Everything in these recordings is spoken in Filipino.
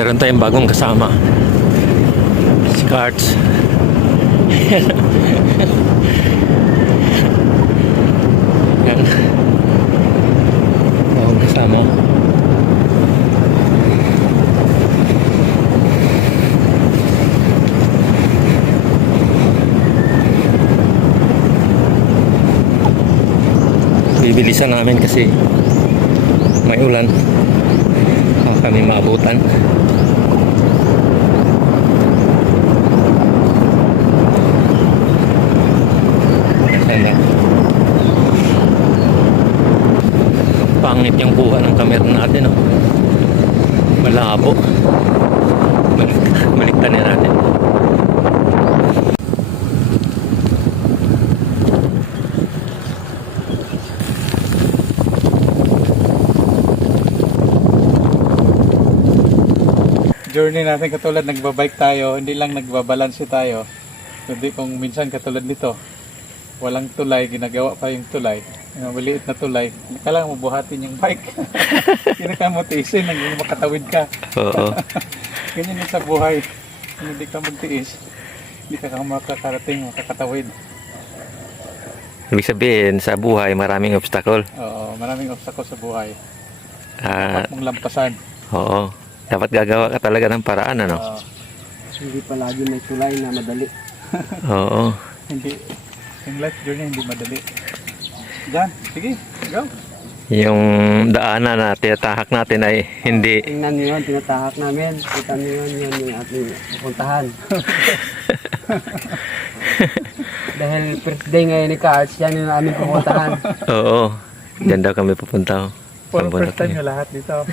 Meron tayong bagong kasama. Si Carts. Yan. Bagong kasama. Bibilisan namin kasi may ulan. Baka kami maabutan. Sana. Pangit yung kuha ng camera natin, oh. Malabo. Baliktan na natin. Journey natin katulad nagbabike tayo, hindi lang nagbabalanse tayo. Hindi kung minsan katulad nito, walang tulay, ginagawa pa yung tulay. Yung maliit na tulay, kailangan mo buhatin yung bike. Hindi ka mo tiisin, hanggang makatawid ka. Oo. Ganyan yung sa buhay. Kung hindi ka magtiis, hindi ka makakarating, makakatawid. Ibig sabihin, sa buhay, maraming obstacle. Oo, maraming obstacle sa buhay. At, Dapat mong lampasan. oo. Dapat gagawa ka talaga ng paraan, ano? Hindi palagi may tulay na madali. Oo. Hindi, yung life journey hindi madali. Diyan, sige, go. Yung daanan na tinatahak natin ay hindi. Tingnan niyo yun, tinatahak namin. Kita niyo yun yung ating pupuntahan. Dahil first day ngayon ni Carts, yan yung aming pupuntahan. Oo. Diyan daw kami pupunta. For Sa first time bundok nyo lahat dito.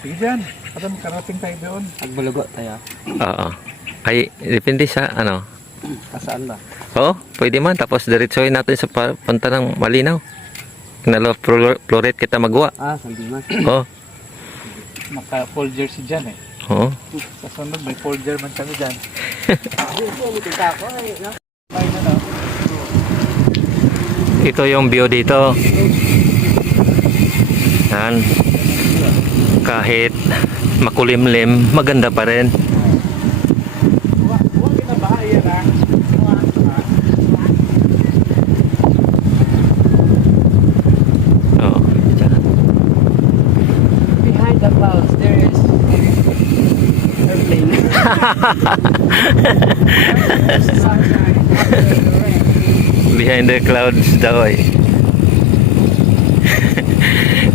Sige dyan, at makarating tayo doon. Agbulugo tayo. Oo. Ay, depende sa ano. Kasaan ba? Oo, pwede man. Tapos diretsohin natin sa punta ng Malinaw. Kinalo-floret kita magawa. Ah, Sandimas. Oo. Naka full jersey dyan eh. Oo. Sa sunod may full jersey man kami dyan. Ay, ano? Ito yung view dito. Yan. Kahit makulimlim, maganda pa rin. Huwag kinabahayan ha. Oo. Behind the clouds, there is airplane. Behind the clouds daw ay.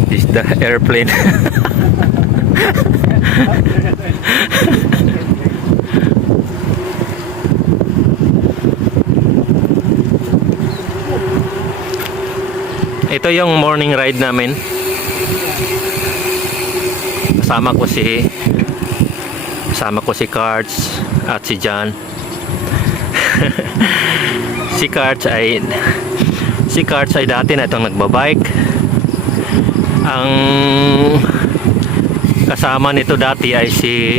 This the airplane. Ito yung morning ride namin. Kasama ko si Carts at si John. Si Carts ay dati na itong nagbabike. Ang kasama nito dati ay si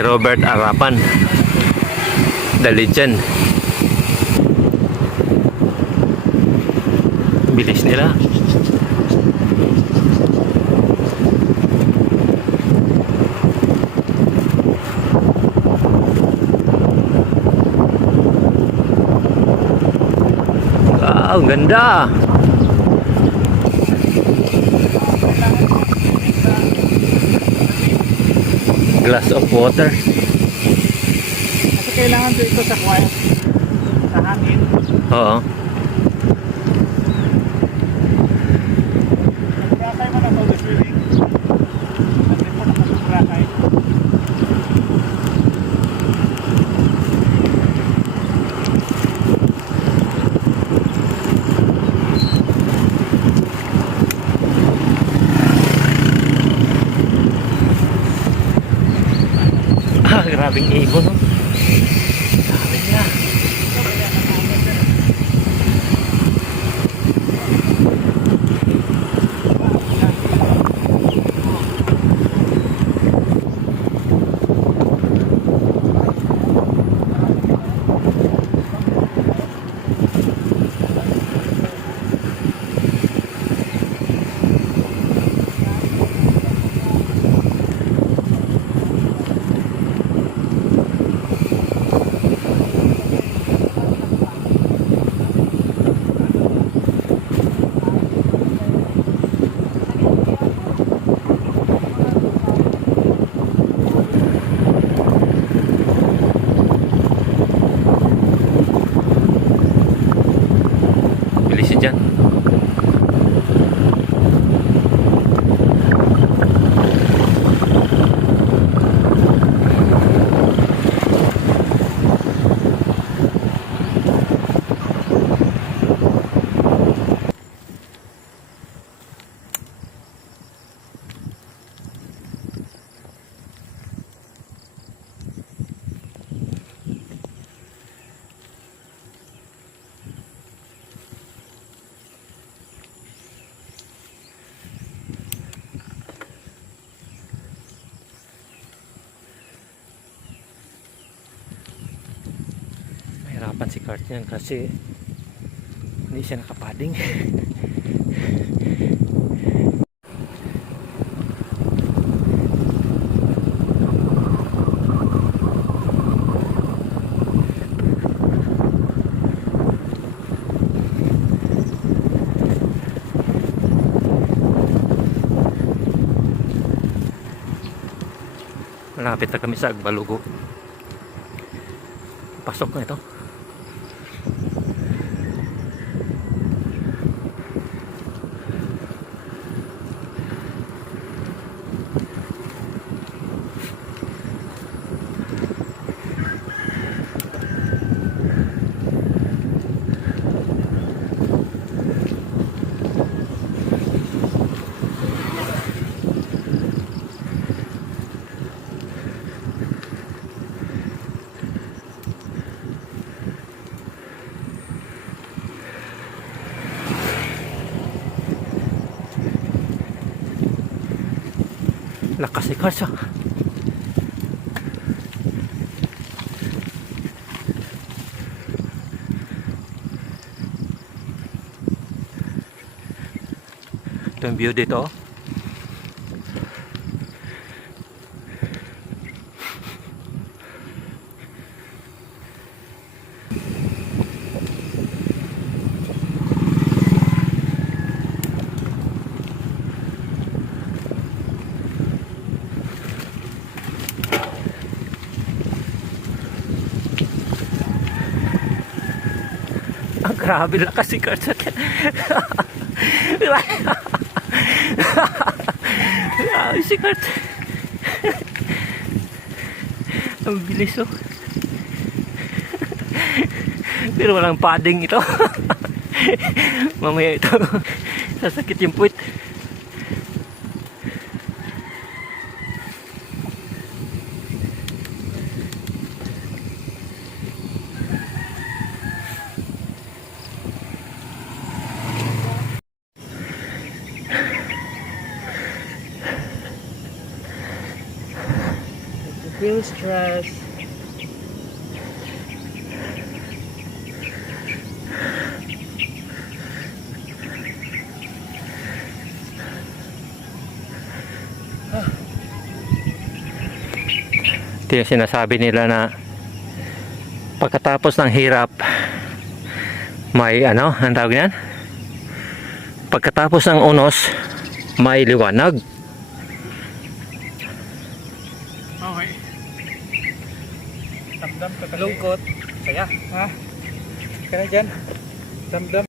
Robert Arapan, the legend. Bilis nila. Wow, ganda. Glass of water. Kasi kailangan dito sa quiet. Sa hangin. Oo. Nagburakay mo na to the swimming. Hindi po nakasubrakay. Grabing ibon, no? Sabi niya. nahirapan si Kurt yan kasi hindi siya nakapading. Malapit na kami sa Agbalugo. Pasok na ito. Lakas ni Kars ah. Ito yung view dito. Ang grabe lakas si Kurt. Grabe si Kurt. Ang bilis oh. Pero walang padding ito. Mamaya ito sasakit yung puwit. Feel stress. Ito yung sinasabi nila na pagkatapos ng hirap may ano, ang tawag niyan? Pagkatapos ng unos may liwanag. Okay. Damdam ka Lungkot. Saya. Ha? Kaya dyan. Damdam.